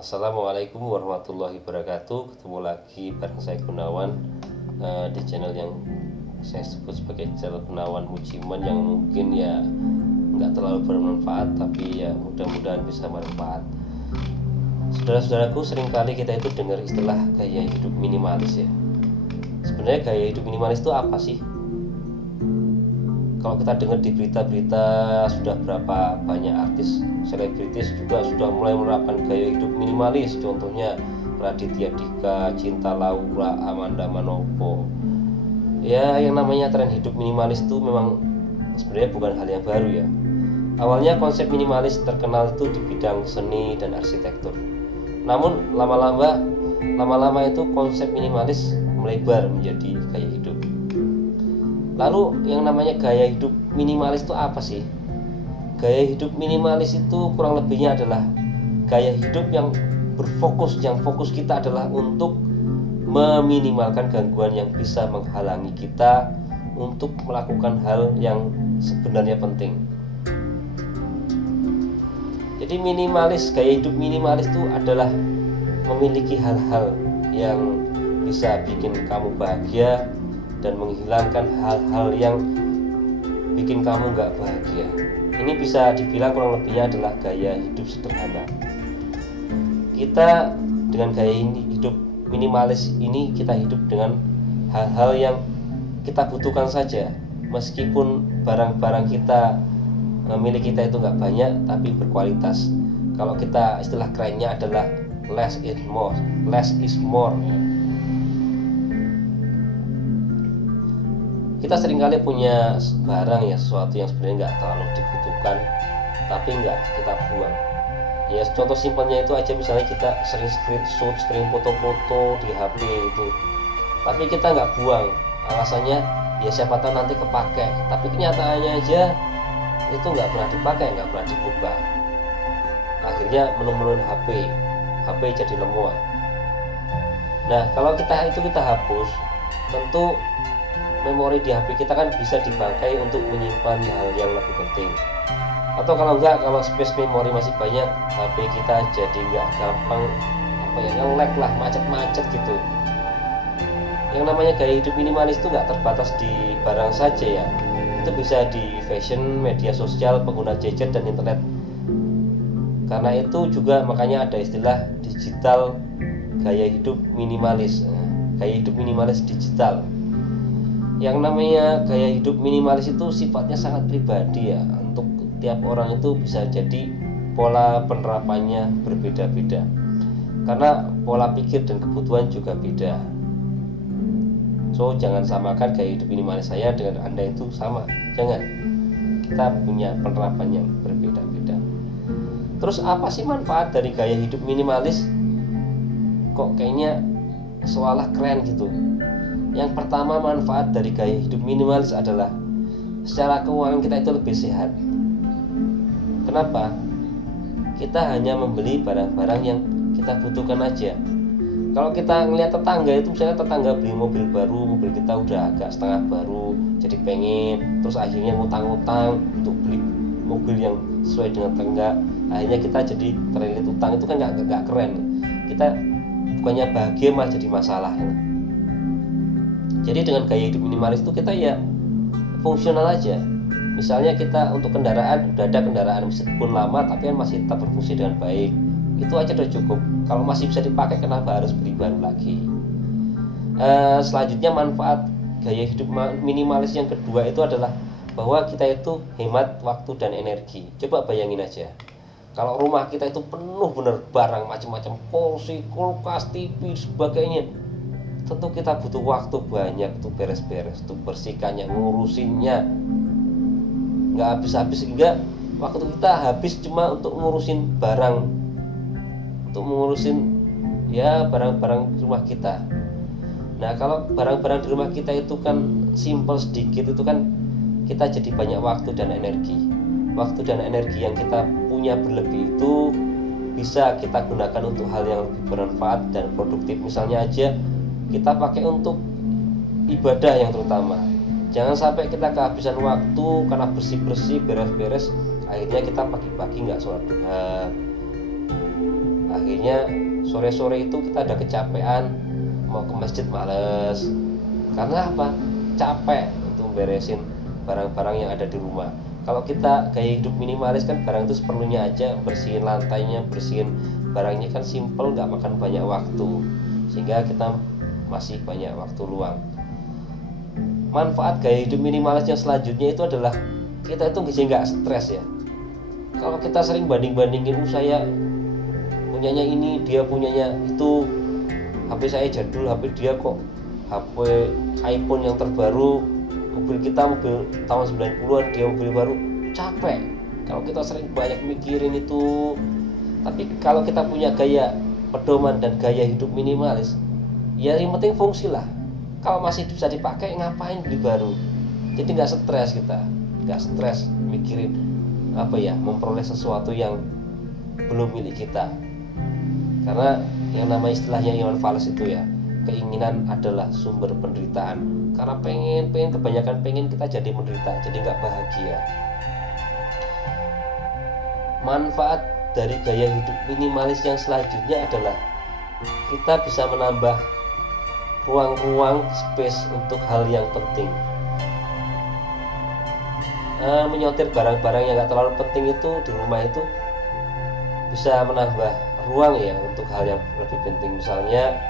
Assalamualaikum warahmatullahi wabarakatuh. Ketemu lagi bareng saya Gunawan di channel yang saya sebut sebagai channel Gunawan Mujiman, yang mungkin ya nggak terlalu bermanfaat, tapi ya mudah-mudahan bisa bermanfaat. Saudara-saudaraku, seringkali kita itu dengar istilah gaya hidup minimalis ya. Sebenarnya gaya hidup minimalis itu apa sih? Kalau kita dengar di berita-berita, sudah berapa banyak artis selebritis juga sudah mulai menerapkan gaya hidup minimalis. Contohnya Raditya Dika, Cinta Laura, Amanda Manopo. Ya, yang namanya tren hidup minimalis itu memang sebenarnya bukan hal yang baru ya. Awalnya konsep minimalis terkenal itu di bidang seni dan arsitektur. Namun lama-lama itu konsep minimalis melebar menjadi gaya hidup. Lalu yang namanya gaya hidup minimalis itu apa sih? Gaya hidup minimalis itu kurang lebihnya adalah gaya hidup yang berfokus, yang fokus kita adalah untuk meminimalkan gangguan yang bisa menghalangi kita untuk melakukan hal yang sebenarnya penting. Jadi gaya hidup minimalis itu adalah memiliki hal-hal yang bisa bikin kamu bahagia dan menghilangkan hal-hal yang bikin kamu nggak bahagia. Ini bisa dibilang kurang lebihnya adalah gaya hidup sederhana. Kita dengan gaya hidup minimalis ini, kita hidup dengan hal-hal yang kita butuhkan saja. Meskipun barang-barang kita, milik kita itu nggak banyak, tapi berkualitas. Kalau kita istilah kerennya adalah less is more. Kita seringkali punya barang ya, sesuatu yang sebenarnya nggak terlalu dibutuhkan, tapi nggak kita buang. Ya contoh simpelnya itu aja, misalnya kita sering screenshot, sering foto-foto di HP itu, tapi kita nggak buang. Alasannya ya siapa tahu nanti kepake, tapi kenyataannya aja itu nggak pernah dipakai, nggak pernah dibuka. Akhirnya menurun HP jadi lemot. Nah kalau kita hapus, tentu memori di HP kita kan bisa dipakai untuk menyimpan hal yang lebih penting. Atau kalau space memori masih banyak, HP kita jadi nggak gampang nge-lag lah, macet-macet gitu. Yang namanya gaya hidup minimalis itu nggak terbatas di barang saja ya, itu bisa di fashion, media sosial, pengguna gadget dan internet. Karena itu juga makanya ada istilah digital gaya hidup minimalis, gaya hidup minimalis digital. Yang namanya gaya hidup minimalis itu sifatnya sangat pribadi ya. Untuk tiap orang itu bisa jadi pola penerapannya berbeda-beda, karena pola pikir dan kebutuhan juga beda. So jangan samakan gaya hidup minimalis saya dengan Anda itu sama. Jangan. Kita punya penerapan yang berbeda-beda. Terus apa sih manfaat dari gaya hidup minimalis? Kok kayaknya seolah keren gitu. Yang pertama, manfaat dari gaya hidup minimalis adalah secara keuangan kita itu lebih sehat. Kenapa? Kita hanya membeli barang-barang yang kita butuhkan aja. Kalau kita ngelihat tetangga itu, misalnya tetangga beli mobil baru, mobil kita udah agak setengah baru, jadi pengen, terus akhirnya ngutang-ngutang untuk beli mobil yang sesuai dengan tetangga. Akhirnya kita jadi terlilit utang, itu kan nggak keren. Kita bukannya bahagia, malah jadi masalah. Jadi dengan gaya hidup minimalis itu kita ya fungsional aja. Misalnya kita untuk kendaraan, udah ada kendaraan meskipun lama tapi kan masih tetap berfungsi dengan baik, itu aja udah cukup. Kalau masih bisa dipakai, kenapa harus beli baru lagi? Selanjutnya, manfaat gaya hidup minimalis yang kedua itu adalah bahwa kita itu hemat waktu dan energi. Coba bayangin aja, kalau rumah kita itu penuh bener barang macam-macam, kursi, kulkas, TV, sebagainya, tentu kita butuh waktu banyak untuk beres-beres, untuk bersihkannya, ngurusinnya, nggak habis-habis, sehingga waktu kita habis cuma untuk ngurusin barang, untuk ngurusin ya barang-barang di rumah kita. Nah kalau barang-barang di rumah kita itu kan simple sedikit, itu kan kita jadi banyak waktu dan energi. Waktu dan energi yang kita punya berlebih itu bisa kita gunakan untuk hal yang lebih bermanfaat dan produktif. Misalnya aja kita pakai untuk ibadah yang terutama. Jangan sampai kita kehabisan waktu karena bersih-bersih, beres-beres, akhirnya kita pagi-pagi nggak sholat duha, Akhirnya sore-sore itu kita ada kecapean, mau ke masjid males. Karena apa? Capek untuk beresin barang-barang yang ada di rumah. Kalau kita gaya hidup minimalis kan barang itu seperlunya aja, bersihin lantainya, bersihin barangnya kan simple, nggak makan banyak waktu, sehingga kita masih banyak waktu luang. Manfaat gaya hidup minimalis yang selanjutnya itu adalah kita itu jadi nggak stres ya. Kalau kita sering banding-bandingin, saya punyanya ini, dia punyanya itu, HP saya jadul, HP dia kok HP iPhone yang terbaru, mobil kita mobil tahun 90-an, dia mobil baru, capek kalau kita sering banyak mikirin itu. Tapi kalau kita punya gaya pedoman dan gaya hidup minimalis, ya yang penting fungsi lah. Kalau masih bisa dipakai, ngapain beli baru? Jadi nggak stres kita, nggak stres mikirin memperoleh sesuatu yang belum milik kita. Karena yang namanya istilahnya iman fals itu ya, keinginan adalah sumber penderitaan. Karena kebanyakan pengen, kita jadi menderita, jadi nggak bahagia. Manfaat dari gaya hidup minimalis yang selanjutnya adalah kita bisa menambah ruang-ruang space untuk hal yang penting. Menyortir barang-barang yang nggak terlalu penting itu di rumah itu bisa menambah ruang ya untuk hal yang lebih penting. Misalnya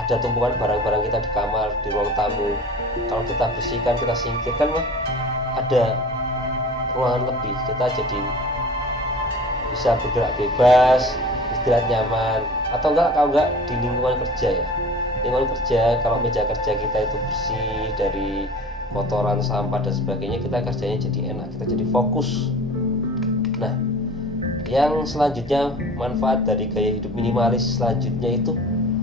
ada tumpukan barang-barang kita di kamar, di ruang tamu, kalau kita bersihkan, kita singkirkan, ada ruangan lebih, kita jadi bisa bergerak bebas, istirahat nyaman. Atau kalau enggak di lingkungan kerja ya, lingkungan kerja, kalau meja kerja kita itu bersih dari kotoran, sampah dan sebagainya, kita kerjanya jadi enak, kita jadi fokus. Nah, yang selanjutnya, manfaat dari gaya hidup minimalis selanjutnya itu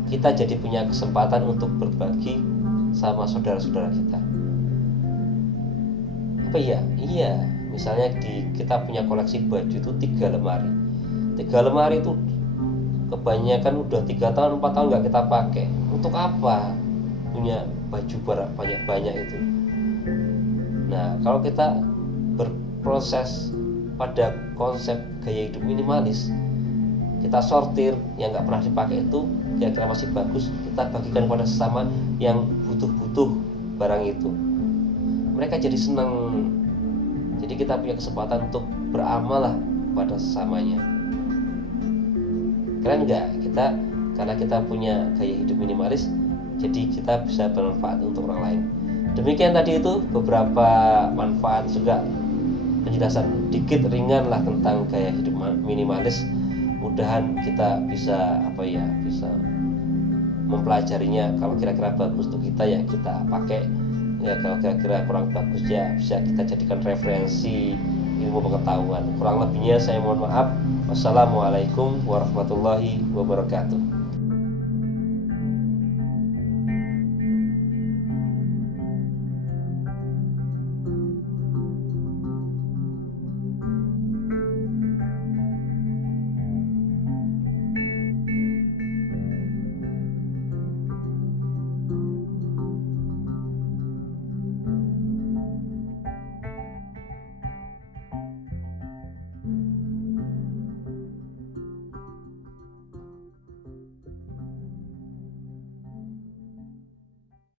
kita jadi punya kesempatan untuk berbagi sama saudara-saudara kita. Iya, misalnya kita punya koleksi baju itu 3 lemari. 3 lemari itu kebanyakan udah 3 tahun 4 tahun nggak kita pakai. Untuk apa punya baju banyak-banyak itu? Nah, kalau kita berproses pada konsep gaya hidup minimalis, kita sortir yang nggak pernah dipakai itu kira-kira masih bagus, kita bagikan kepada sesama yang butuh barang itu. Mereka jadi senang. Jadi kita punya kesempatan untuk beramal lah pada sesamanya. Keren nggak? Karena kita punya gaya hidup minimalis, jadi kita bisa bermanfaat untuk orang lain. Demikian tadi itu beberapa manfaat, juga penjelasan dikit ringan lah tentang gaya hidup minimalis. Mudahan kita bisa bisa mempelajarinya. Kalau kira-kira bagus untuk kita ya kita pakai, ya kalau kira-kira kurang bagus ya bisa kita jadikan referensi ilmu pengetahuan. Kurang lebihnya saya mohon maaf. Wassalamualaikum warahmatullahi wabarakatuh.